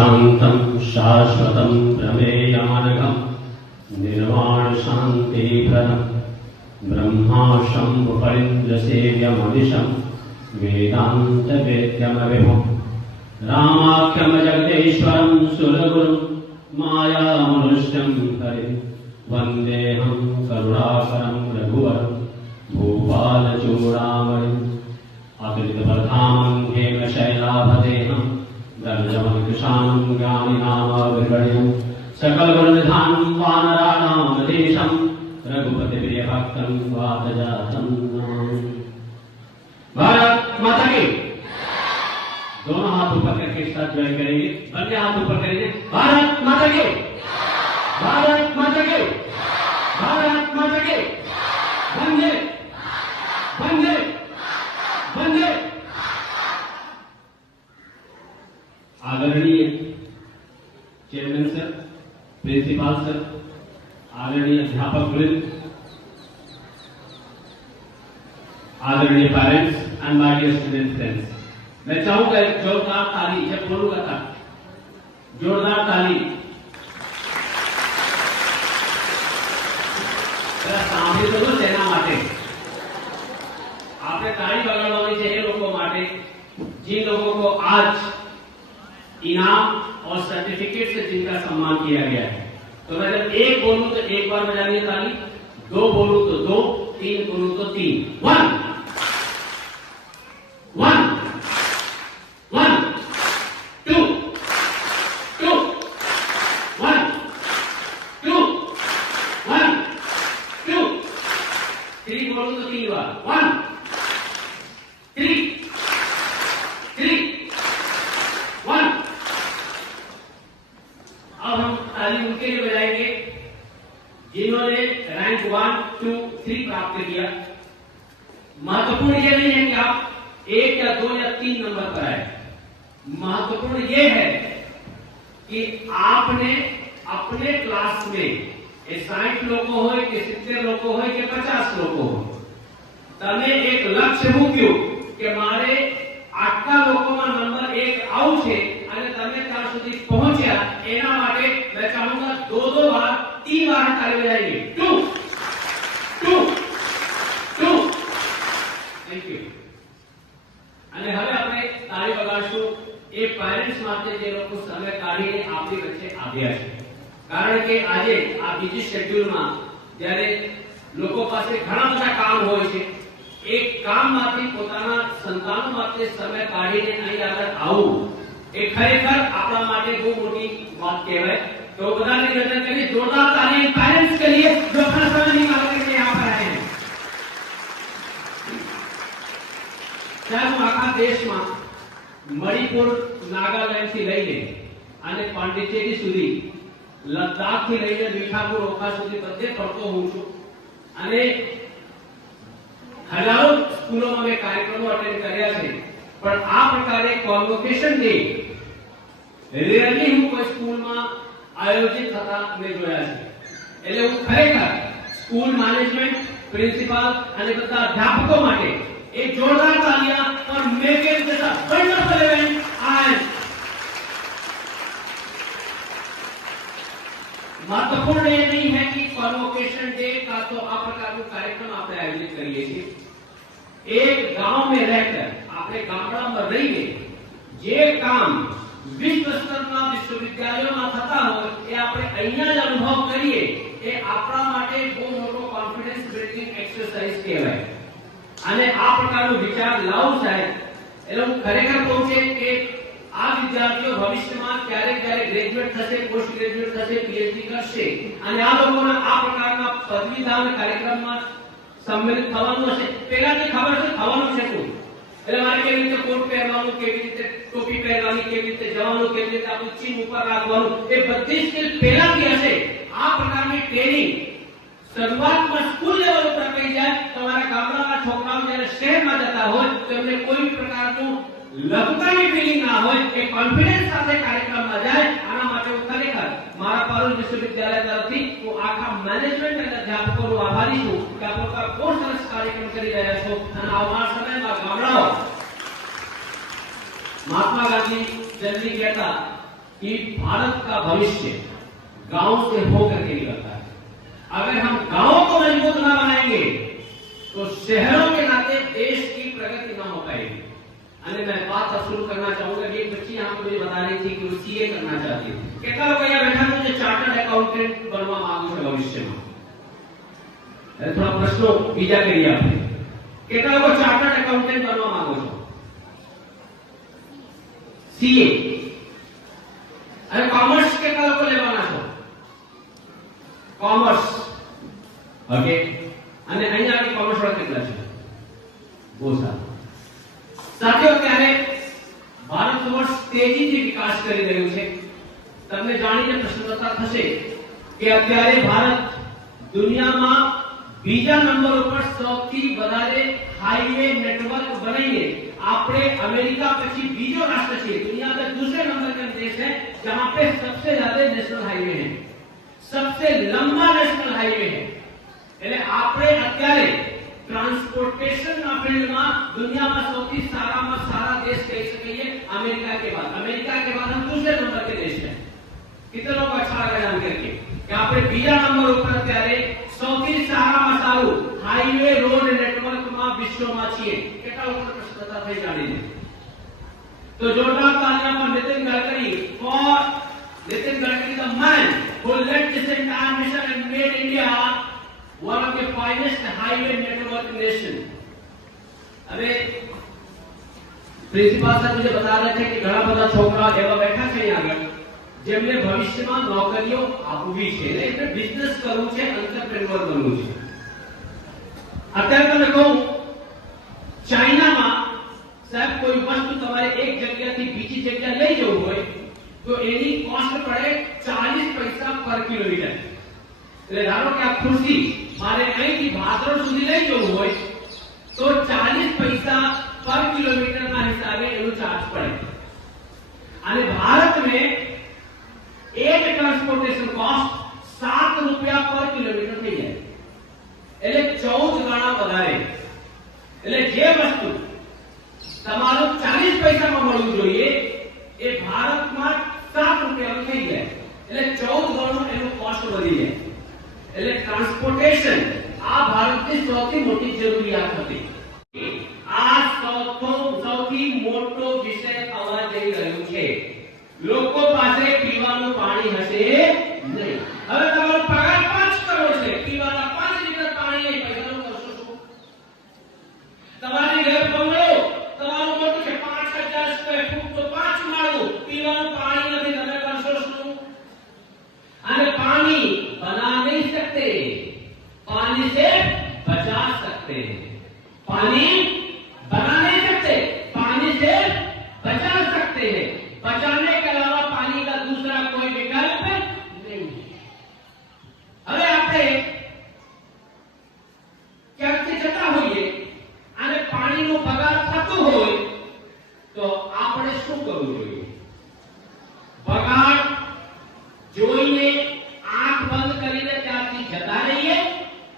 शांतं शाश्वतं प्रमेयानघं निर्वाण शान्तिप्रदं ब्रह्मा शम्भुफलिन्द्रसेव्यमनिशं वेदान्तवेद्यमविभुं रामाख्यं जगदेश्वरं सुरगुरुं मायामनुष्यं हरिं वन्देऽहं करुणाकरं रघुवरं भूपालचूडामणिम् अतुलितबलधामं हेमशैलाभदेहं दर्शमकुशानं ज्ञानिनामविवर्यं सकलगुणनिधानं वानराणामधीशं रघुपतिप्रियभक्तं वातजातं नमामि। भारत माता की। दोनों हाथ ऊपर करके साथ ज्वाइन करेंगे, बंदे हाथ ऊपर करेंगे। भारत माता की। भारत माता की। भारत माता की। वंदे वंदे वंदे। आदरणीय चेयरमैन सर, प्रिंसिपल सर, आदरणीय अध्यापक वृंद, आदरणीय parents and my dear student friends, मैं चाहूंगा एक जोरदार ताली, जब बोलूंगा था जोरदार ताली સાંભળી તો તેના માટે આપણે તાળી વગાડવાની છે એ લોકો માટે जिन लोगों को आज इनाम और सर्टिफिकेट से जिनका सम्मान किया गया है। तो मैं जब एक बोलूं तो एक बार बजानी ताली, दो बोलूं तो दो, तीन बोलूं तो तीन। One one one two two one two one two three बोलूं तो तीन बार। One three three one. अब हम ताली उनके लिए बजाएंगे जिन्होंने रैंक 1, 2, 3 प्राप्त किया। महत्वपूर्ण ये नहीं है कि आप 1 या 2 या 3 नंबर पर आए, महत्वपूर्ण ये है कि आपने अपने क्लास में 60 लोग हो कि 70 लोग हो कि 50 लोग हो, तमे एक लक्ष्य मूक्યું કે મારે આટલા લોકોમાં નંબર 1 આવું છે અને તમે ત્યાં સુધી પહોંચ્યા એના માટે मैं चाहूंगा 2 बार 3 बार તાળી બજાવીએ। 2 2 2 थैंक यू। અને હવે આપણે તાળી વગાડશું એ પેરેન્ટ્સ માટે જે લોકો સમય કાઢીને આપણી વચ્ચે આવ્યા છે, કારણ કે આજે આ બીજી શેડ્યુલમાં જ્યારે લોકો પાસે ઘણા બધા કામ હોય છે, એક કામમાંથી પોતાના સંતાનો માટે સમય કાઢીને અહીં આગળ આવવું એ ખરેખર આપણા માટે બહુ મોટી વાત કહેવાય। तो बधाई निवेदन करिए, जोरदार ताली पेरेंट्स के लिए जो अपना समय निकाल करके यहाँ पर आए हैं। चाहे आखा देश में मणिपुर नागालैंड थी लईने અને પાંડિચેરી સુધી, લદ્દાખ થી લઈને મીઠાપુર ઓખા સુધી બધે ફરતો હોઉં છું અને હજારો સ્કૂલોમાં મેં કાર્યક્રમો અટેન્ડ કર્યા છે, પણ આ પ્રકારે કોન્વોકેશન ડે રેરલી હું કોઈ સ્કૂલમાં આયોજિત થતા મેં જોયા છે। એટલે હું ખરેખર સ્કૂલ મેનેજમેન્ટ, પ્રિન્સિપાલ અને બધા અધ્યાપકો માટે એક જોરદાર તાલિયા for making this a wonderful event. And महत्वपूर्ण ये नहीं है कि कॉन्वोकेशन डे का तो आ प्रकार का कार्यक्रम આપણે આયોજિત કરીએ છીએ। एक गांव में रहकर આપણે ગામડામાં રહીને જે કામ વિશ્વ સ્તરના વિશ્વવિદ્યાલયોમાં થતા હોય એ આપણે અહીંયા જ અનુભવ કરીએ એ આપણા માટે બહુ મોટો કોન્ફિડન્સ બિલ્ડિંગ એક્સરસાઇઝ કહેવાય। અને આ પ્રકારનો વિચાર લાવું સાહેબ, એટલે હું ખરેખર કહું છું કે આ વિદ્યાર્થીઓ ભવિષ્યમાં ક્યારે ક્યારે ગ્રેજ્યુએટ થશે, પોસ્ટ ગ્રેજ્યુએટ થશે, પીએચડી કરશે અને આ લોકોના આ પ્રકારના પદવીદાન કાર્યક્રમમાં सम्मिलित થવાનું હશે। પહેલાથી ખબર છે થવાનું છે શું, એટલે મારે કેવી રીતે કોટ પહેરવાનું, કેવી રીતે ટોપી પહેરવાની, કેવી રીતે જવાનું, કેવી રીતે આપણું ચીન ઉપર રાખવાનું, એ બધી સ્કિલ પહેલાથી હશે। આ પ્રકારની ટ્રેનિંગ શરૂઆતમાં સ્કૂલ લેવલ ઉપર થઈ જાય, તમારા ગામડાના છોકરાઓ જ્યારે શહેરમાં જતા હોય તો એમને કોઈ પ્રકારનું લઘુતાની ફીલિંગ ના હોય, એ કોન્ફિડન્સ સાથે કાર્યક્રમમાં જાય। આના માટે હું ખરેખર મારા પારુલ વિશ્વવિદ્યાલય તરફથી હું આખા મેનેજમેન્ટ અને અધ્યાપકોનો આભારી છું કે આ પ્રકાર બહુ સરસ કાર્યક્રમ કરી રહ્યા છો અને આવનાર સમયમાં ગામડાઓ મહાત્મા ગાંધી જલ્દી કહેતા कि भारत का भविष्य गांव से होकर के निकलता है। अगर हम गांवों को मजबूत ना बनाएंगे तो शहरों के नाते देश की प्रगति ना हो पाएगी। અને मैं बात अब शुरू करना चाहूंगा कि एक बच्ची यहाँ पे मुझे बता रही थी कि वो सीए करना चाहती है। કેટલા લોકો અહીંયા બેઠા છે જે ચાર્ટર્ड એકાઉન્ટન્ટ બનવા માંગુ છે ભવિષ્યમાં? થોડા પ્રશ્નો બીજા કરીએ આપણે। કેટલા લોકો ચાર્ટર્ડ એકાઉન્ટન્ટ બનવા માંગો છો? सीए અને કોમર્સ કેટલા લોકો લેવાના છો? Commerce okay. અને અહીંયા આગળ કોમર્સ વાળા કેટલા છે? બહુ સારું। સાથીઓ ત્યારે ભારત વર્ષ તેજીથી વિકાસ કરી રહ્યું છે। તમને જાણીને પ્રસન્નતા થશે કે અત્યારે ભારત દુનિયામાં બીજા નંબર ઉપર સૌથી વધારે હાઈવે નેટવર્ક बनाઈને આપણે અમેરિકા પછી બીજો રાષ્ટ્ર છે। दुनिया में दूसरे नंबर का देश है जहां पे सबसे ज्यादा नेशनल हाईवे है, सबसे लंबा नेशनल हाईवे है। એટલે આપણે અત્યારે ट्रांसपोर्टेशन ना फील्ड में दुनिया में सौથી साराમાં सारा देश कह सकिए अमेरिका के बाद। अमेरिका के बाद हम दूसरे नंबर के देश हैं। कितने लोग अच्छा लगा जान करके कि આપણે બીજા નંબર ઉપર અત્યારે સૌથી સારામાં સારું હાઈવે રોડ નેટવર્ક માં વિશ્વમાં છીએ। કેટલા લોકો પ્રશ્નતા થઈ જાણીને તો જોરદાર તાલિયા પર Nitin Gadkari for Nitin Gadkari, the man who led this entire mission and made India one of the finest highway network nation। अबे प्रिंसिपल साहब मुझे बता रहे थे कि घણા બધા છોકરા એવા બેઠા છે અહીંયા આગળ જેમને ભવિષ્યમાં નોકરીઓ આપવી છે ને એટલે બિઝનેસ કરવું છે, એન્ટરપ્રેન્યોર બનવું છે। અત્યારે તમે કહું ચાઇનામાં સાહેબ કોઈ વસ્તુ તમારે એક જગ્યાથી બીજી જગ્યા લઈ જવું હોય તો એની કોસ્ટ પડે 40 પૈસા પર કિલોમીટર। એટલે ધારો કે આ ખુરશી મારે અહીંથી ભાદરોડ સુધી લઈ જવું હોય તો 40 પૈસા પર કિલોમીટર ના हिसाबे એનો ચાર્જ પડે। અને ભારત में एक ट्रांसपोर्टेशन कॉस्ट 7 रुपया पर किलोमीटर થઈ જાય। એટલે 14 ગણા વધારે। એટલે જે વસ્તુ તમારો 40 પૈસામાં મળવું જોઈએ એ ભારતમાં 7 રૂપિયામાં થઈ જાય। એટલે 14 ગણો એનો કોસ્ટ વધી જાય। એટલે ટ્રાન્સપોર્ટેશન આ ભારતની સૌથી મોટી જરૂરિયાત હતી। આ સૌથી મોટો વિષય થવા જઈ રહ્યો છે। લોકો પાસે પીવાનું પાણી હશે નહીં। હવે તમારો પગાર 5 કરોડ છે, પીવાના 5 લીટર પાણી નહીં, પૈસાનું કરશો શું? તમારી ઘર બંગલો તમારું મોટું છે 5000 સ્ક્વેર ફૂટ તો 5 માળું, પીવાનું પાણી નથી, તમે કરશો શું? અને પાણી बना नहीं सकते, पानी से बचा सकते हैं। पानी बना नहीं सकते, पानी से बचा सकते हैं। बचाने के अलावा पानी का दूसरा कोई विकल्प नहीं है। હવે આપણે ક્યાંકથી જતા હોઈએ અને પાણીનો બગાડ થતો હોય તો આપણે શું કરવું જોઈએ? બગાડ જોઈને આંખ બંધ કરીને ત્યાંથી જતા રહીએ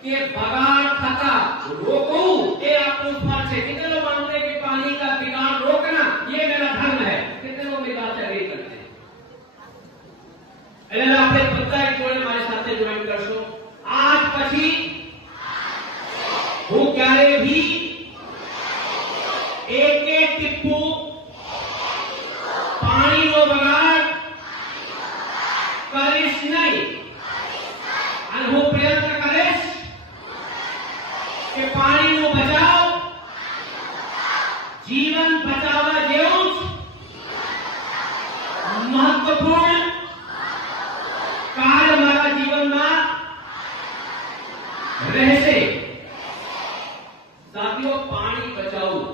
કે બગાડ થતા રોકવું એ આપણું ફરજ છે। कितने लोग मानते हैं कि पानी का बिगाड़ रोकना ये मेरा धर्म है? कितने लोग मेरी बात से एग्री करते हैं? એટલે આપણે બધા એક જોડે મારી સાથે જોઈન કરશો। આજ પછી હું ક્યારે भी એક એક ટીપું પાણીનો બગાડ કરીશ નહીં। અને હું પ્રયત્ન કરીશ કે પાણીનો બચાવ જીવન બચાવવા જેવું જ મહત્વપૂર્ણ કાર્ય મારા જીવનમાં રહેશે। સાથીઓ પાણી બચાવવું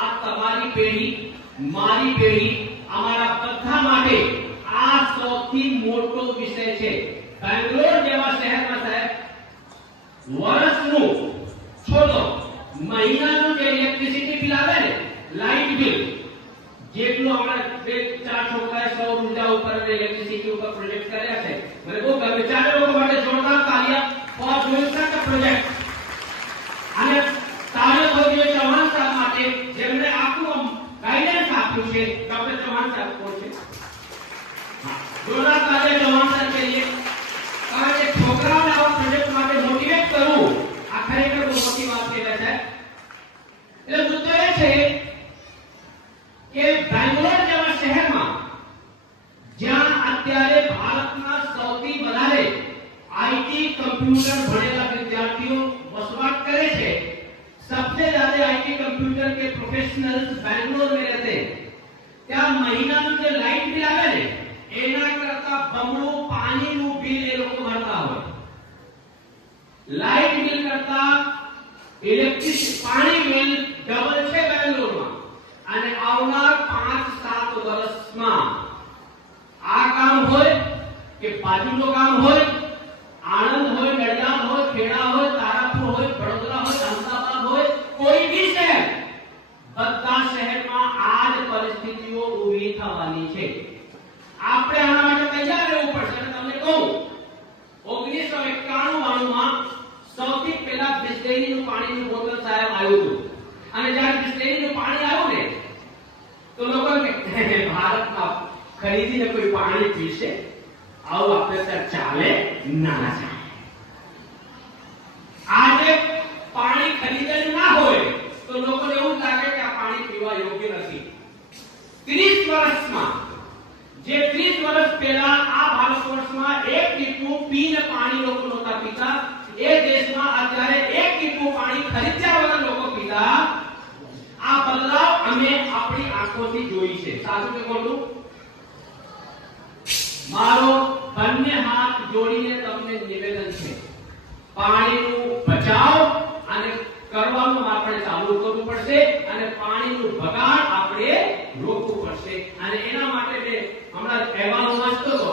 આ તમારી પેઢી, મારી પેઢી, અમારા બધા માટે આ સૌથી મોટો વિષય છે। બેંગ્લોર જેવા શહેરમાં સાહેબ વર્ષનું છોડો મહિનાનું જે ઇલેક્ટ્રિસિટી બિલ આવે ને, લાઇટ બિલ, જેટલું અમારા 2-4 છોકરાએ સૌર ઉર્જા ઉપર અને ઇલેક્ટ્રિસિટી ઉપર પ્રોજેક્ટ કર્યા છે, મને બહુ ગમે। 4 લોકો માટે જોરદાર તાલિયા ફોર ડુઇંગ સચ અ પ્રોજેક્ટ। અને તાળીઓ થવી ચૌહાણ સાહેબ માટે જેમણે આખું ગાઈડન્સ આપ્યું છે। ડોક્ટર ચૌહાણ સાહેબ કોણ છે? कंप्यूटर भणेला विद्यार्थियों वसवाट करे छे। सबसे ज्यादा आईटी कंप्यूटर के प्रोफेशनल्स बेंगलोर में रहते हैं। क्या महीना में जो लाइट बिल आवे ने एना करता बमणो पानी નું બિલ એ લોકો ભરતા હોય। લાઇટ બિલ કરતા ઇલેક્ટ્રિક પાણી બિલ ડબલ છે બેંગ્લોરમાં અને આવનાર 5-7 વર્ષમાં આ કામ હોય કે બાજુનો કામ હોય, આણંદ હોય, નડિયાદ હોય, ખેડા હોય, તારાપુર હોય, વડોદરા હોય, અમદાવાદ હોય, કોઈ બી શહેર, બધા શહેરમાં આ જ પરિસ્થિતિઓ ઊભી થવાની છે। આપણે આના માટે તૈયાર રહેવું પડશે। અને તમને કહું 1991 માં સૌથી પહેલા બિસ્લેરીનું પાણીનું બોટલ સાહેબ આવ્યું હતું અને જ્યારે બિસ્લેરીનું પાણી આવ્યું ને તો લોકો ભારતમાં ખરીદીને કોઈ પાણી પીશે આવું આપણે ત્યાં ચાલે ના ચાલે। આજે પાણી ખરીદેલું ના હોય તો લોકોને એવું લાગે કે આ પાણી પીવા યોગ્ય નથી। 30 વર્ષમાં જે 30 વર્ષ પહેલા આ ભારતવર્ષમાં એક ટીપું પીને પાણી લોકો નહોતા પીતા, એ દેશમાં અત્યારે એક ટીપું પાણી ખરીદ્યા વગર લોકો પીતા। આ બદલાવ અમે આપણી આંખોથી જોઈ છે। સાચું કે ખોટું? મારો બંને હાથ જોડીને તમને નિવેદન છે, પાણીનું બચાવ અને કરવાનું આપણે ચાલુ કરવું પડશે અને પાણીનું બગાડ આપણે રોકવું પડશે। અને એના માટે મેં હમણાં અહેવાલો વાંચતો હતો,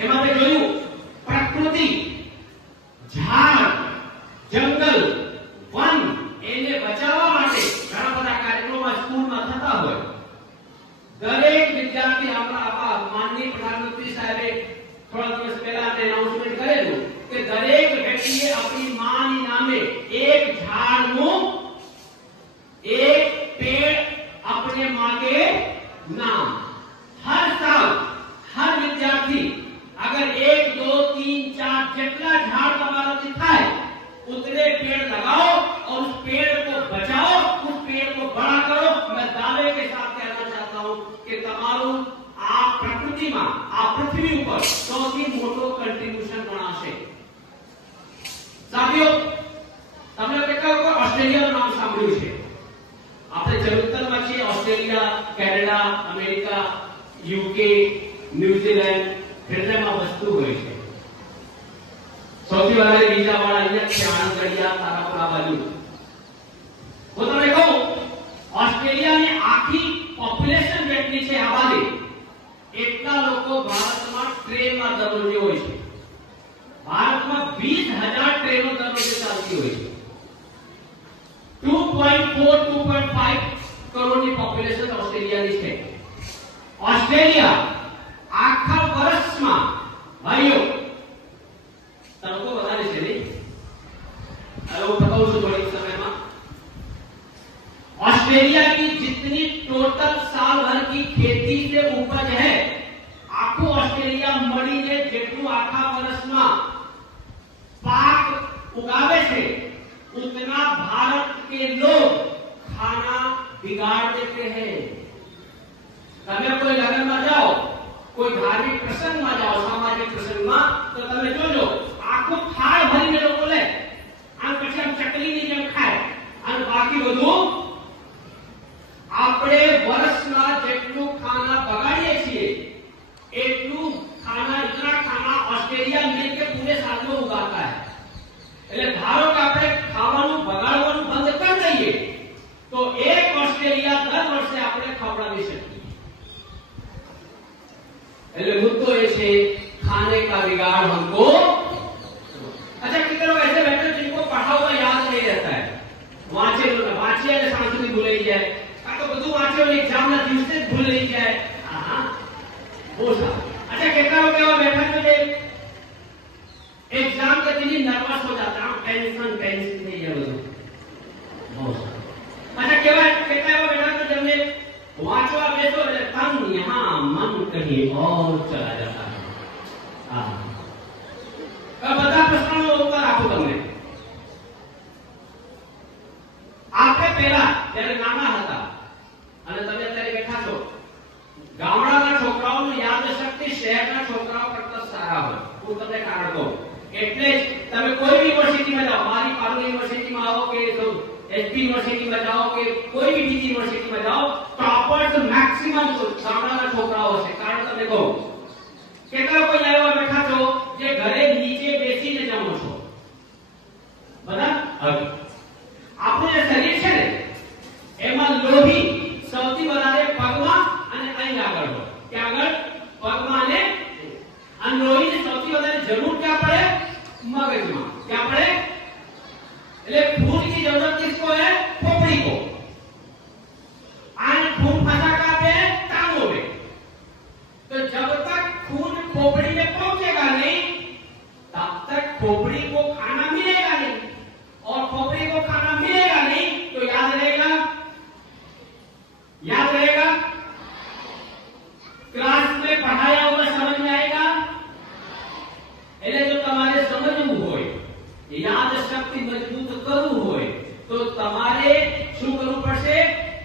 એમાં મેં જોયું પ્રકૃતિ, ઝાડ, જંગલ, વન એને બચાવવા માટે ઘણા બધા કાર્યક્રમો સ્કૂલમાં થતા હોય। દરેક વિદ્યાર્થી આપણા માનનીય પ્રધાનમંત્રી સાહેબે થોડા દિવસ પહેલા એનાઉન્સમેન્ટ કરેલું કે દરેક વ્યક્તિએ આપણી માની નામે એક ઝાડનું એક પેड़ अपने मां के नाम। हर साल हर विद्यार्थी अगर 1, 2, 3, 4 जितना झाड़ તમારાથી થાય उतने पेड़ लगाओ और उस पेड़ को बचाओ, उस पेड़ को बड़ा करो। मैं दावे के साथ कहना चाहता हूं कि તમારું આ પ્રકૃતિમાં આ પૃથ્વી ઉપર સૌથી મોટો કન્ટ્રીબ્યુશન ગણાશે। સાથીઓ, તમને કેટલા ઓસ્ટ્રેલિયાનું નામ સાંભળ્યું છે? આપણે જનતરમાં છીએ, Australia, Canada, America, UK, New Zealand, ઘણા વસ્તુ હોય છે। સૌથી વધારે બીજા વાળા અહીંયા છે, આણંદ, નડિયાદ, તારાપુર આ બાજુ। હું તમને કહું ઓસ્ટ્રેલિયાની આખી પોપ્યુલેશન જેટલી છે આબાદી એટલા લોકો ભારતમાં ટ્રેનમાં દરરોજ હોય છે। ભારતમાં 20,000 ટ્રેનો દરરોજ ચાલતી હોય છે। 2.4-2.5 કરોડની પોપ્યુલેશન ઓસ્ટ્રેલિયાની છે। ઓસ્ટ્રેલિયા આખા વર્ષમાં ભાઈઓ તડકો વધારે છે નહીં? હવે હું બતાવું છું થોડી સમયમાં। ऑस्ट्रेलिया की जितनी टोटल साल भर की खेती से उपज है, आखो ऑस्ट्रेलिया મળીને જેટલું આખા વર્ષમાં પાક ઉગાવે છે उतना भारत के लोग खाना बिगाड़ देते हैं। તમે કોઈ લગ્નમાં જાઓ, કોઈ ધાર્મિક પ્રસંગમાં જાઓ, સામાજિક પ્રસંગમાં, તો તમે જોજો આખું થાળ ભરીને લોકો લે અને પછી આમ ચકલીની જેમ ખાય અને બાકી બધું આપણે વર્ષમાં જેટલું ખાના બગાડીએ છીએ એટલું ખાના इतना खाना ऑस्ट्रेलिया मिलके पूरे साल में उगाता है। એટલે ધારો કે આપણે ખાવાનું બગાડવાનું બંધ કરી દઈએ તો એક ઓસ્ટ્રેલિયા દર વર્ષે આપણે ખવડાવી શકીએ। એટલે મુદ્દો એ છે खाने का बिगाड़ हमको। अच्छा, कितने लोग ऐसे बैठे जिनको पढ़ा हुआ याद नहीं रहता है? वांचे અને સાંસ્કૃતિક ભૂલાઈ જાય, કાં તો બધું વાંચ્યો એક્ઝામના દિવસે જ ભૂલાઈ જાય। હા, બહુ સારું। अच्छा, કેટલા લોકો એવા બેઠા છે જે एग्जाम के दिन ही नर्वस हो जाता है, टेंशन नहीं है બધું। बहुत अच्छा, केवा કેટલા એવા બેઠા છે જેમને વાંચવા બેસો એટલે તન यहाँ मन कहीं और चला जाता है। हाँ, બધા પ્રશ્નોનો ઉત્તર આપો તમને। આપણે પહેલા જ્યારે નાના હતા અને તમે અત્યારે બેઠા છો, ગામડાના છોકરાઓની યાદશક્તિ શહેરના છોકરાઓ કરતા સારા હોય। હું તમને કારણ કહું, એટલે જ તમે કોઈ બી યુનિવર્સિટીમાં જાઓ, મારી પારુલ યુનિવર્સિટીમાં આવો કે એસપી યુનિવર્સિટીમાં જાઓ કે કોઈ બી બીજી યુનિવર્સિટીમાં જાઓ, ટોપર્સ મેક્સિમમ ગામડાના છોકરાઓ છે. કારણ તમે કહો કેટલા કોઈ આવ્યા બેઠા છો જે ઘરે નીચે બેસીને જમો છો? બધા આપણું જે શરીર છે ને એમાં લોહી સૌથી વધારે પગમાં અને અહીં આગળ હોય. ત્યાં આગળ પગમાં અને લોહીની સૌથી વધારે જરૂર ક્યાં પડે? मगजમાં. क्या पड़े? એટલે खून की जरूरत किसको है? खोपड़ी को. आने खून फंसा कहाँ पे? टांगों में. तो जब तक खून खोपड़ी में पहुंचेगा नहीं तब तक खोपड़ी को खाना मिलेगा नहीं, और खोपड़ी को खाना मिलेगा नहीं तो याद रहेगा क्लास में पढ़ाया हुआ समझ में आएगा. એટલે જો તમારે સમજવું હોય, યાદ શક્તિ મજબૂત કરવું હોય તો તમારે શું કરવું પડશે?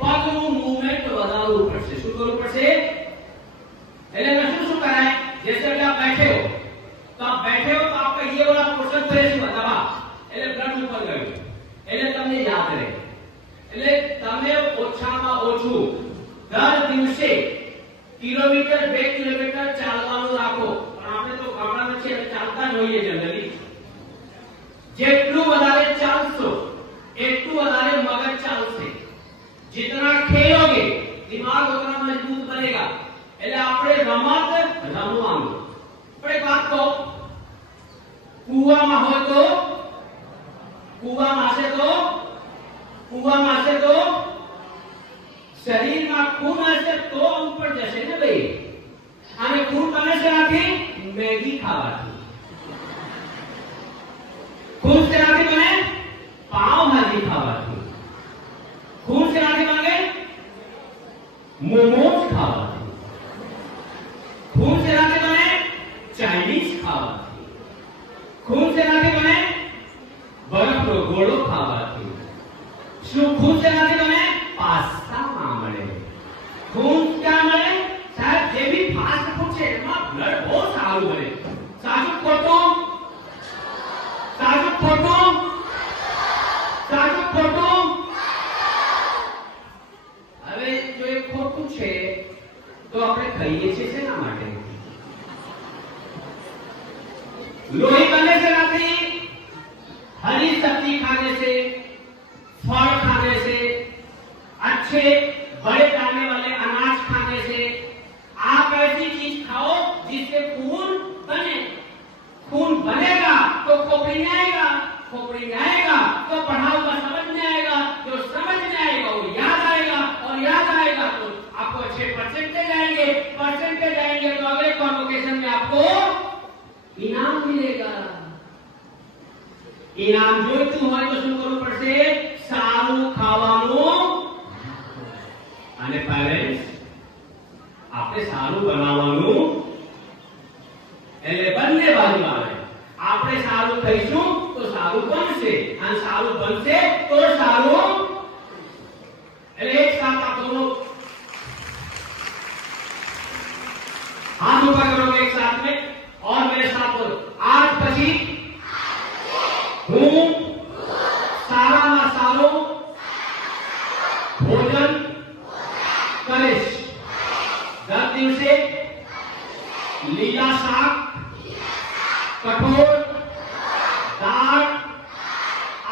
પગનું મૂવમેન્ટ વધારવું પડશે. શું કરવું પડશે? એટલે मैं શું कराए? जैसे अभी आप बैठे हो तो आपका ये वाला पोर्शन प्रेस हुआ दबा, એટલે બ્લડ ઉપર ગયું, એટલે તમને યાદ રહે. એટલે તમે ઓછામાં ઓછું દર દિવસે કિલોમીટર 2 કિલોમીટર ચાલવાનું રાખો. આપણે તો ગામડામાં છે ચાલતા જ હોઈએ જનરલી. જેટલું વધારે ચાલશો એટલું વધારે મગજ ચાલશે. जितना खेलोगे दिमाग उतना मजबूत बनेगा. એટલે આપણે રમત રમવાનું. પણ એક વાત કહો, કૂવામાં હોય તો કૂવામાં હશે તો શરીરમાં ખૂન હશે તો ઉપર જશે ને ભાઈ. અને ખૂન બને છે નાથી મેગી ખાવાથી. खून से नाती बने पाव भाजी खावाથી. खून से नाती बने मोमोज खावाથી. खून से नाती बने चाइनीज खावाથી. खून से नाती बने बर्फનો ગોળો ખાવાથી. શું खून से नाती बने પાસ્તા મળે? खून क्या મળે? સાહેબ જે બી ફાસ્ટ ફૂડ છે એમાં બ્લડ બહુ સારું મળે. સાચું ખોટું? સાચું ખોટું? હવે જો એ ખોટું છે તો આપણે ખાઈએ છીએ શેના માટે? लोही बनने से नहीं, हरी सब्जी खाने से, फल खाने से, अच्छे बड़े दाने वाले अनाज खाने से. आप ऐसी चीज खाओ जिससे खून बने. खून बनेगा तो खोपड़ी में आएगा, खोपड़ी में आएगा तो पढ़ा हुआ समझ में आएगा, जो समझ में आएगा वो याद आएगा, और याद आएगा तो आपको अच्छे परसेंटेज आएंगे तो अगले कॉन्वोकेशन में आपको इनाम मिलेगा. इनाम જોઈતું હોય તો શું કરવું પડશે? સારું ખાવાનું. અને પેરેન્ટ્સ આપણે સારું બનાવવાનું. એટલે બંને બાજુ આવે. આપણે સારું ખાઈશું તો સારું બનશે, અને સારું બનશે તો સારું. એટલે એક સાથ आप दोनों हाथ ऊपर करोगे एक साथ में और मेरे साथ बोलो. आज પછી હું સારામાં સારું ભોજન કરીશ. દર દિવસે લીલા શાક, કઠોળ, દાળ,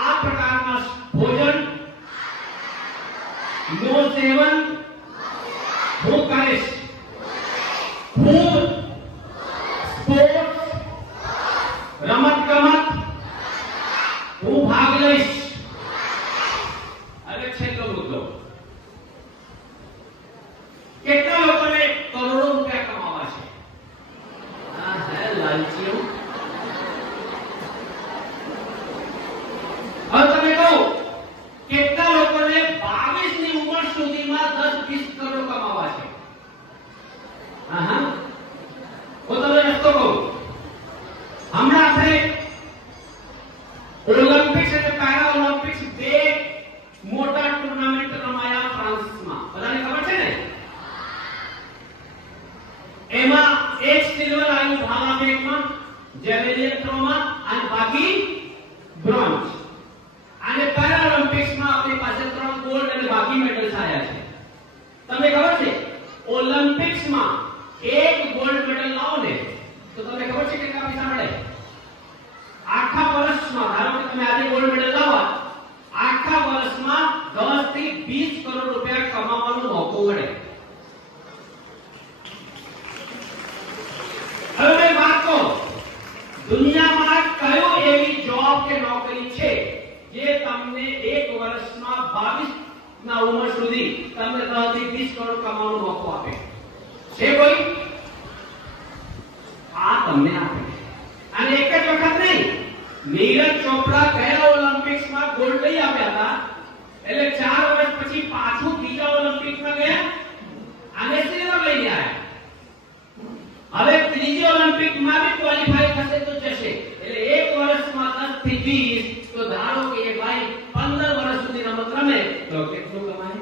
આ પ્રકારના ભોજન નો સેવન હું કરીશ. હું સ્પોર્ટ્સ, રમત-ગમત હું ભાગ લઈશ. હવે છેલ્લો મુદ્દો, કેટલા લોકોને કરોડો રૂપિયા કમાવા છે? આ હે લાલચીઓ. હવે તમે કહો કેટલા લોકોને 22 ની ઉંમર સુધીમાં 10-20 કરોડ કમાવા છે? હા હું તમને રસ્તો કહું. હમણાં આપણે ઓલિમ્પિક્સ અને પેરા ઓલિમ્પિક્સ 2 મોટા ટુર્નામેન્ટ રમાયા ફ્રાન્સમાં. બધાને ખબર છે ને? એમાં એક સિલ્વર આવ્યું ભાલાફેંકમાં, જેવેલિન થ્રોમાં, અને તમે આજે ગોલ્ડ મેડલ લાવો, આખા વર્ષમાં 10 થી 20 કરોડ રૂપિયા કમાવાનો મોકો મળે. હવે વાત કહો, દુનિયામાં કયો એવી જોબ કે નોકરી છે જે તમને એક વર્ષમાં 22 ના ઉંમર સુધી તમને 10 થી 20 કરોડ કમાવાનો મોકો આપે છે? કોઈ આ તમને આપે. અને એક જ વખત નહીં, નીરજ ચોપડા ગયા ઓલિમ્પિક્સમાં ગોલ્ડ લઈ આવ્યા હતા, એટલે 4 વર્ષ પછી પાછું બીજા ઓલિમ્પિકમાં ગયા અને સિલ્વર લઈ આવ્યા. હવે ત્રીજી ઓલિમ્પિકમાં બી ક્વોલિફાય થશે તો જશે. એટલે એક વર્ષમાં 10 થી 20, તો ધારો કે એ ભાઈ 15 વર્ષ સુધી રમત રમે તો કેટલું કમાય?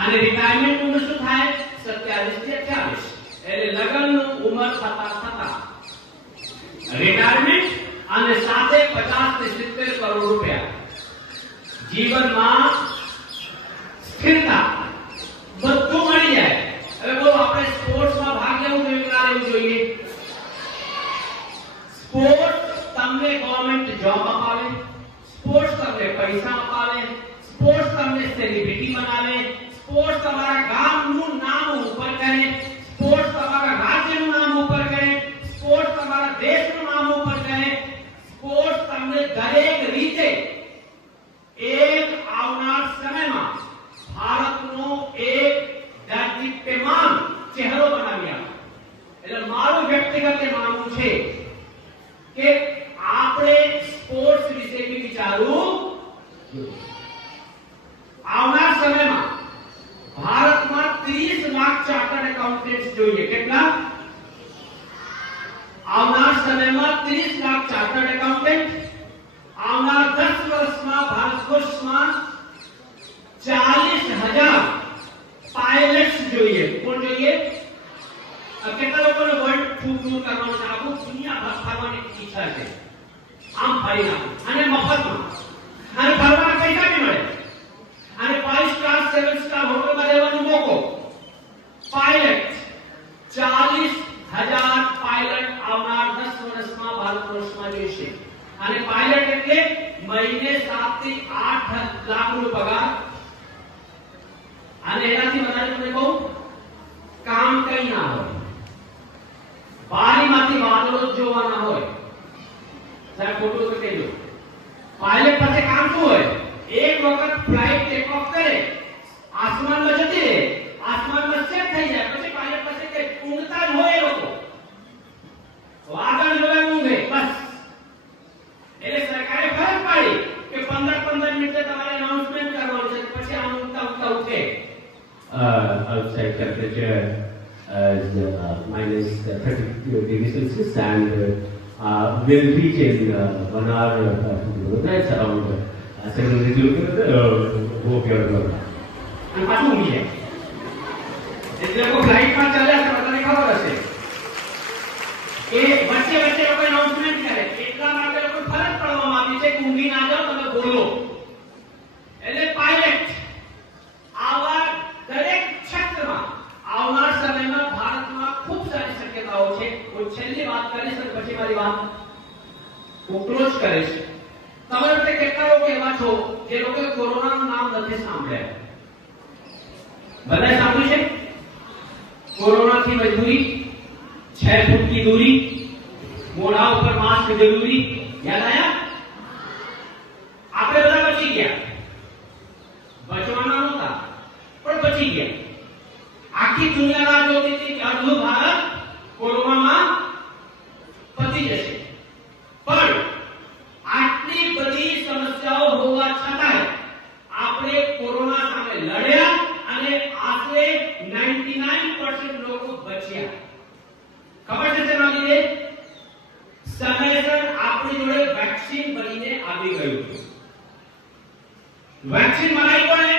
અને રિટાયરમેન્ટ ઉંમર શું થાય? 27 થી 28. એટલે લગ્નનું ઉંમર થતા રિટાયરમેન્ટ અને સાથે 50 થી 70 કરોડ રૂપિયા. જીવનમાં સ્થિરતા બધું મળી જાય. હવે બોલો, આપણે સ્પોર્ટ્સમાં ભાગ લેવું જોઈએ કે ના લેવું જોઈએ? સ્પોર્ટ તમને ગવર્નમેન્ટ જોબ અપાવે, સ્પોર્ટ્સ તમને પૈસા અપાવે, સ્પોર્ટ્સ તમને સેલિબ્રિટી બનાવે, સ્પોર્ટ્સ તમારા ગામનું નામ ઉપર કરે, સ્પોર્ટ્સ તમારા રાજ્યનું નામ ઉપર કરે, સ્પોર્ટ્સ તમારા દેશનું નામ ઉપર કરે. સ્પોર્ટ્સ તમને દરેક રીતે એક આવનાર સમયમાં ભારતનો એક દીપ્યમાન ચહેરો બનાવી આપે. એટલે મારું વ્યક્તિગત માનવું છે કે આપણે સ્પોર્ટ્સ વિશે બી વિચારવું. આવનાર સમયમાં ભારતમાં 30 લાખ ચાર્ટર્ડ એકાઉન્ટન્ટ્સ જોઈએ. કેટલા? આવનાર સમયમાં 30 લાખ ચાર્ટર્ડ એકાઉન્ટન્ટ. આવનાર 10 વર્ષમાં ભારતવર્ષમાં 40,000 પાયલટ્સ જોઈએ. કોણ જોઈએ? કેટલા લોકોને વર્લ્ડ ટૂર કરવાનું છે? આખું દુનિયા ફરવાની ઈચ્છા છે. આમ ફરી નાખો અને મફતમાં, અને ફરવાના પૈસા બી મળે, અને 5 સ્ટાર 7 સ્ટાર હોટલમાં રહેવાનો મોકો. પાયલટ 40,000 પાયલટ આવનાર 10 વર્ષમાં ભારતવર્ષમાં જોઈશે. અને પાયલટ એટલે મહિને 7 થી 8 લાખ રૂપિયા પગાર. અને એનાથી વધારે મને કહું, કામ કઈ ના હોય, બારીમાંથી વાદળો જોવાના હોય. સાહેબ ફોટો તો કહેજો. પાયલટ પાસે કામ શું હોય? એક વખત ફ્લાઇટ ટેક ઓફ કરે, આસમાનમાં જતી રહે, આસમાનમાં સેટ થઈ જાય, પછી પાયલટ પાસે કે ઊંઘતા જ હોય એ લોકો, વાદળ જોવે ઊંઘે બસ. એટલે સરકારે ફરજ પાડી કે 15 મિનિટે તમારે અનાઉન્સમેન્ટ કરવાનું છે, પછી આમ ઊંઘતા ઉઠે. Outside temperature as minus 30 degrees Celsius and will reach in 1 hour. That's around 7 kilometers. Go beyond. And પાછું ઊંઘી જાય. એટલે લોકો ફ્લાઇટમાં ચાલ્યા છે, બધાને ખબર હશે કે વચ્ચે વચ્ચે લોકો અનાઉન્સમેન્ટ કરે. એટલા માટે લોકો ફરજ પાડવામાં આવી છે કે ઊંઘી ના જાઓ, તમે બોલો. એટલે પાયલટ આવા દરેક ક્ષેત્રમાં આવનાર સમયમાં ભારતમાં ખૂબ સારી શક્યતાઓ છે. હું છેલ્લી વાત કરીશ અને પછી મારી વાત હું ક્લોઝ કરીશ. તમારે તે કેટલા લોકો એવા છો જે લોકોએ કોરોનાનું નામ નથી સાંભળ્યા? બધાએ સાંભળ્યું છે? કોરોનાથી મજબૂરી, 6 ફૂટની દૂરી, મોઢા ઉપર માસ્ક જરૂરી. યાદ આયા? આપણે બધા બચી ગયા. બચવાના નહોતા પણ બચી ગયા. આખી દુનિયા રાહ જોતી હતી કે અડધું ભારત કોરોનામાં પતી જશે. પણ આટલી બધી સમસ્યાઓ હોવા છતાંય આપણે કોરોના સામે લડ્યા અને આશરે 99% લોકો બચ્યા. ખબર છે તેના લીધે? સમયસર આપણી જોડે વેક્સિન બનીને આવી ગયું. વેક્સિન બનાવી કોણે?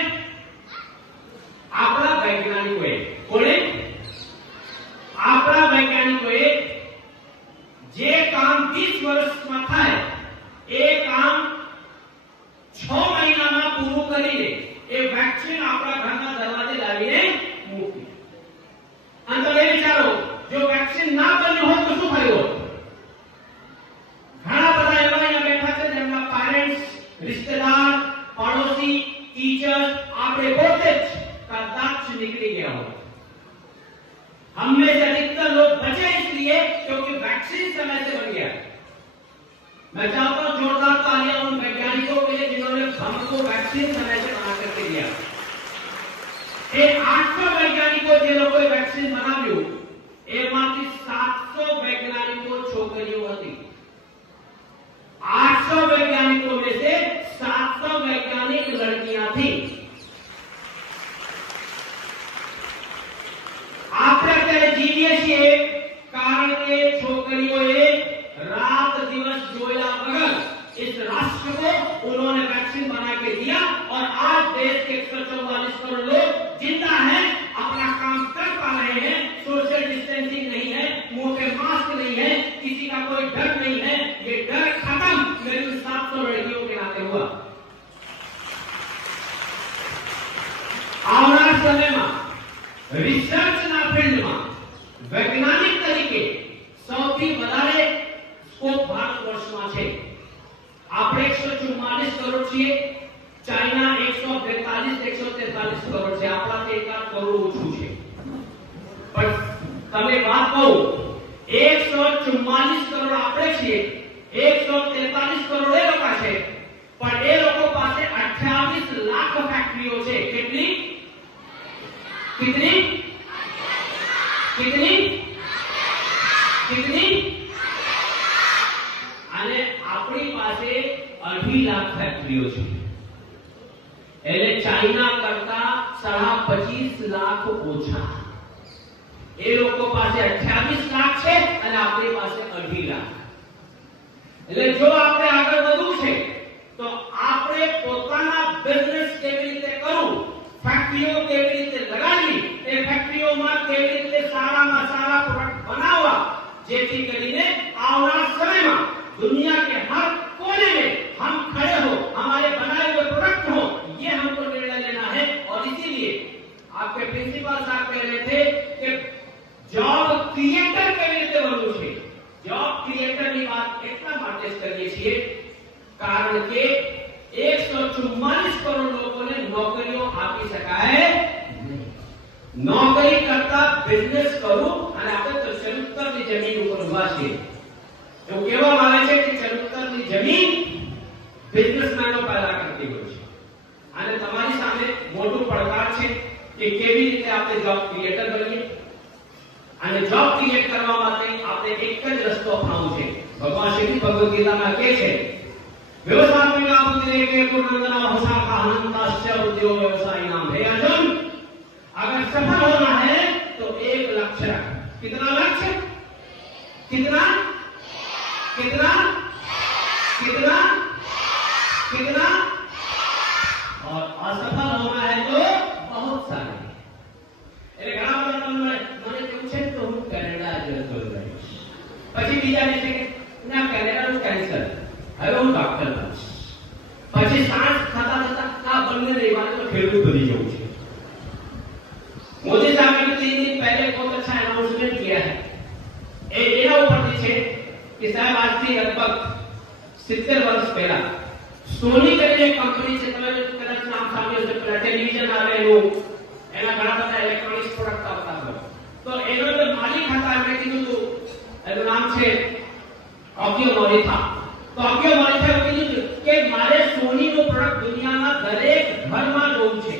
આપણા વૈજ્ઞાનિકોએ. કોણે? આપણા વૈજ્ઞાનિકોએ. જે કામ 20 વર્ષમાં થાય એ કામ 6 મહિનામાં પૂરું કરીને એ વેક્સિન આપણા ઘરના દરવાજે લાવીને મૂકી. અને તમે વિચારો, જો વેક્સિન ના બન્યું હોત તો શું થયું હોત? ઘણા બધા એવા અહીંયા બેઠા रिश्तेदार, पड़ोसी, टीचर, आपने पोते कदाच निकली गया हो। हम में से अधिकतर लोग बचे इसलिए क्योंकि वैक्सीन समय से बन गया। मैं चाहता हूं जोरदार तालियां उन वैज्ञानिकों के लिए जिन्होंने हमको वैक्सीन समय से बना करके दिया। 800 वैज्ञानिकों જે લોકોએ વેક્સિન બનાવ્યું એમાંથી 700 વૈજ્ઞાનિકો છોકરીઓ હતી। 800 વૈજ્ઞાનિકો में से 700 वैज्ञानिक लड़कियां थी। આપણે અત્યારે જીવીએ છીએ કારણ કે છોકરીઓએ रात दिवस जोया बगल इस राष्ट्र को उन्होंने वैक्सीन बना के दिया और आज देश के 144 करोड़ लोग जिंदा हैं, अपना काम कर पा रहे हैं। सोशल डिस्टेंसिंग नहीं है, मुंह पे मास्क नहीं है, किसी का कोई डर नहीं है। ये डर खत्म मेरी 700 लड़कियों के नाते हुआ। આવનાર સમયમાં રિસર્ચના ફિલ્ડમાં વૈજ્ઞાનિક તરીકે સૌથી વધારે સ્કોપ ભારતવર્ષમાં છે। આપણે 144 કરોડ છીએ, ચાઇના 142-143 કરોડ છે, આપણાથી 1 કરોડ ઓછું છે। પણ તમે વાત કહો 144 કરોડ આપણે છીએ, 143 કરોડ એ લોકો છે, પણ એ લોકો પાસે 28 લાખ ફેક્ટરીઓ છે। કેટલી કિતની કિતની કિતની અને આપણી પાસે 2.5 લાખ ફેક્ટરીઓ છે। એટલે ચાઇના કરતા 25 લાખ ઓછા। એ લોકો પાસે 28 લાખ છે અને આપણી પાસે 2.5 લાખ। એટલે જો આપણે આગળ વધવું છે તો આપણે પોતાના બિઝનેસ કેવી રીતે કરવું, ફેક્ટરીઓ કેવી રીતે લગાડવી, એ ફેક્ટરીઓમાં કેવી રીતે સારામાં સારા પ્રોડક્ટ બનાવવા, જેથી કરીને આવનાર સમયમાં दुनिया के हर कोने में हम खड़े हो, हमारे बनाए हुए प्रोडक्ट हो, ये हमको निर्णय लेना है। और इसीलिए आपके प्रिंसिपल साहब कह रहे थे कि जॉब क्रिएटर કેવી રીતે બનવું છે। जॉब क्रिएटर ની વાત એટલા માટે જ કરીએ છીએ કારણ કે 144 કરોડ લોકોને નોકરીઓ આપી શકાય નહીં। નોકરી કરતા બિઝનેસ કરું અને આપણે તો ચલુતરની જમીન ઉપર ઉભા છીએ। जो કહેવામાં આવે છે કે ચલુતરની જમીન બિઝનેસમેનો પેદા કરતી હોય છે અને તમારી સામે મોટું પડકાર છે કે કેવી રીતે આપણે જોબ ક્રિએટર બનીએ। અને જોબ ક્રિએટ કરવા માટે આપણે એક જ રસ્તો અપનાવવો છે। ભગવાન શ્રી ભગવદ ગીતામાં કહે છે વ્યવસાયિકા પુત્રે કે પૂર્ણંદના હોસાકા અનંતાસ્ય ઉદ્યોગ व्यवसायी नाम है अर्जुन। अगर सफल होना है तो एक लक्ष्य रख। कितना लक्ष्य, कितना कितना कितना कितना और असफल होना है तो बहुत सारे। એટલે ઘણા બધા તમને મને પૂછે તો હું કેનેડા જતો રહીશ, પછી બીજા કહે છે કે ના કેનેડાનું કેન્સર, હવે હું ડોક્ટર બનીશ, પછી સાયન્સ થતા થતા આ બંને નહીં વાત તો ખેડૂત બની જવું છે। મોદી સાહેબે 3 दिन पहले बहुत अच्छा अनाउंसमेंट किया है। એના ઉપરથી છે कि साहब आज से लगभग 70 वर्ष पहला सोनी કરીને કંપની છે, તમે કદાચ નામ સાંભળ્યું હશે, પેલા ટેલિવિઝન આવેલું, એના ઘણા બધા ઇલેક્ટ્રોનિક્સ પ્રોડક્ટ આવતા હોય, તો એનો જે માલિક હતા એમણે કીધું હતું, એનું નામ છે ઓકિયો મોરિથા। તો ઓકિયો મોરિથાએ કીધું કે મારે સોનીનું પ્રોડક્ટ દુનિયાના દરેક ઘરમાં જોવું છે।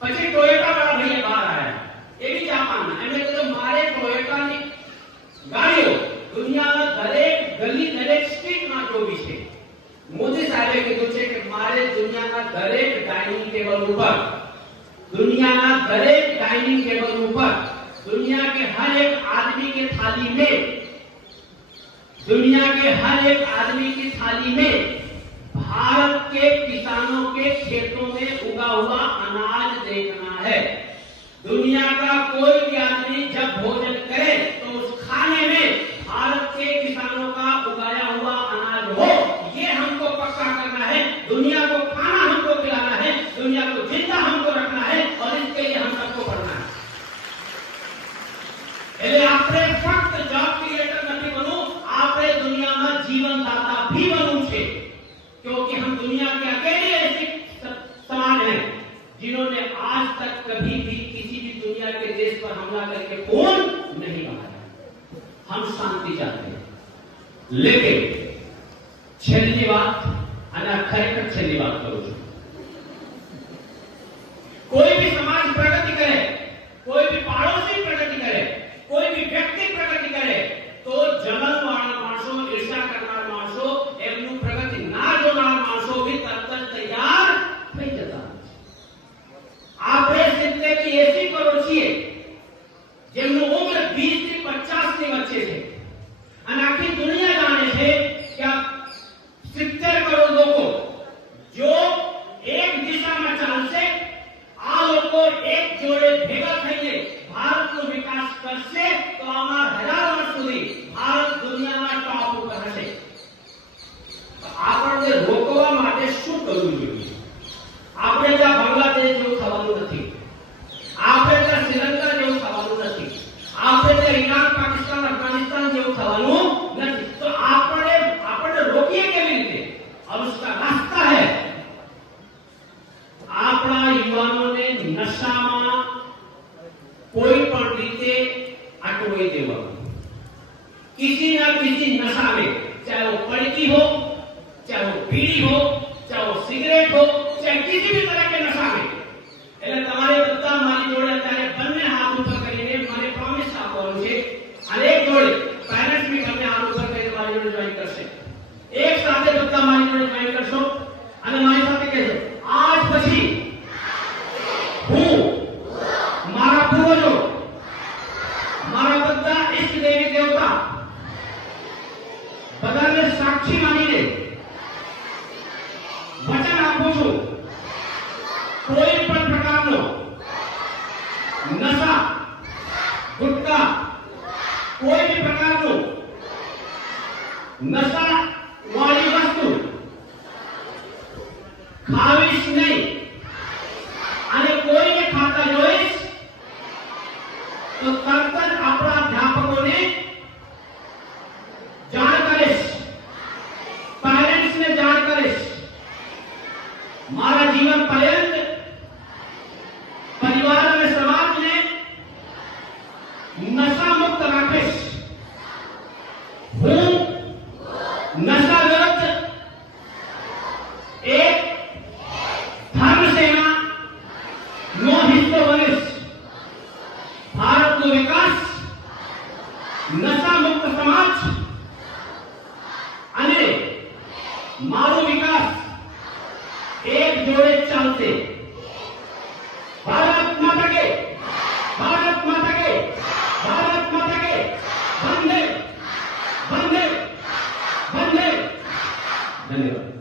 પછી ટોયોટા વાળા ભાઈએ બહાર આવ્યા, એ બી જાપાનના, એમણે કીધું મારે ટોયોટાની ગાડીઓ દુનિયાના દરેક ગલી દરેક સ્ટ્રીટમાં જોવી છે। મોદી સાહેબે કીધું છે કે મારે દુનિયાના દરેક ડાઇનિંગ ટેબલ ઉપર, दुनियाना दरेक डाइनिंग टेबल ऊपर, दुनिया के हर एक आदमी के थाली में, दुनिया के हर एक आदमी की थाली में भारत के किसानों के खेतों में उगा हुआ अनाज देखना है। दुनिया का कोई भी आदमी जब भोजन करे तो उस खाने में भारत के किसानों का उगाया हुआ अनाज हो, ये हमको पक्का करना है। दुनिया को खाना हमको खिलाना है, दुनिया को जिंदा हमको रखना है और इसके लिए हम सबको पढ़ना है। એટલે આપણે ફક્ત જોબ ક્રિએટર નથી બનવું, આપણે દુનિયામાં જીવનદાતા भी બનવું છે। क्योंकि हम दुनिया के अकेले ऐसे समाज हैं जिन्होंने आज तक कभी भी किसी भी दुनिया के देश पर हमला करके खून नहीं बहाया। हम शांति चाहते हैं। लेकिन छेल्ली बात અને ખરેખર છેલ્લી વાત કરું છું, कोई भी समाज प्रगति करे, कोई भी पाड़ोशी प्रगति करे, कोई भी व्यक्ति प्रगति करे तो जलनवाળા માણસો, ઈર્ષા કરનાર માણસો, એમનું પ્રગતિ ના જોનાર માણસો भी તરત જ તૈયાર થઈ જતા આપણે 70 થી 80 કરોડ છીએ જેમનું ઉંમર 20 થી 50 ની વચ્ચે છે અને આખી દુનિયા જાણે છે કે 70 કરોડ લોકો જો એક દિશામાં ચાલશે, આ લોકો એક જોડે ભેગા થઈને ભારતનો વિકાસ કરશે તો આવનાર 1000 વર્ષ સુધી ભારત દુનિયાના ટોપ ઉપર હશે। આપણને રોકવા માટે શું કરવું જોઈએ? આપણે ત્યાં બાંગ્લાદેશ જેવું થવાનું નથી, આપણે ત્યાં શ્રીલંકા જેવું થવાનું નથી, આપણે ત્યાં ઈરાન, પાકિસ્તાન, અફઘાનિસ્તાન જેવું થવાનું નથી। તો આપણે રોકીએ કેવી રીતે? और उसका रास्ता है આપણા યુવાનોને નશામાં કોઈ પણ રીતે અટવાઈ દેવાનું। किसी ना किसी नशा में, चाहे वो पड़की हो, चाहे वो बीड़ी हो, चाहे वो सिगरेट हो, चाहे किसी भी तरह के नशा में, એટલે તમારે બધા મારી જોડે અત્યારે બંને હાથ ઉપર કરીને મને પ્રોમિસ આપવાનું છે અને એક જોડે પેરેન્ટ્સ બી બંને હાથ ઉપર કરીને મારી જોડે જોઈન કરશે। એક સાથે બધા મારી જોડે જોઈન કરશો અને મારી સાથે કહેજો, આજ પછી હું મારા પૂર્વજો, મારા બધા ઈષ્ટ દેવી દેવતા બધાને સાક્ષી માનીને વચન આપું છું, કોઈ પણ પ્રકારનો નશા, ગુટકા, કોઈ બી પ્રકારનું નશા वाली वस्तु खावीश नहीं અને કોઈને ખાતા જોઈશ તો તરત જ આપણા અધ્યાપકોને જાણ કરીશ, પેરેન્ટ્સને જાણ કરીશ, મારા જીવન પર્યંત પરિવાર અને સમાજને નશા મુક્ત રાખીશ। હું नशा विरुद्ध एक धर्म सेना नो हिस्सो बनीश। भारत नो विकास, नशा मुक्त समाज અને મારો વિકાસ એક જોડે ચાલશે। ભારત માતા કે, ભારત માતા કે, ભારત માતા કે, વંદે વંદे वंदे। धन्यवाद।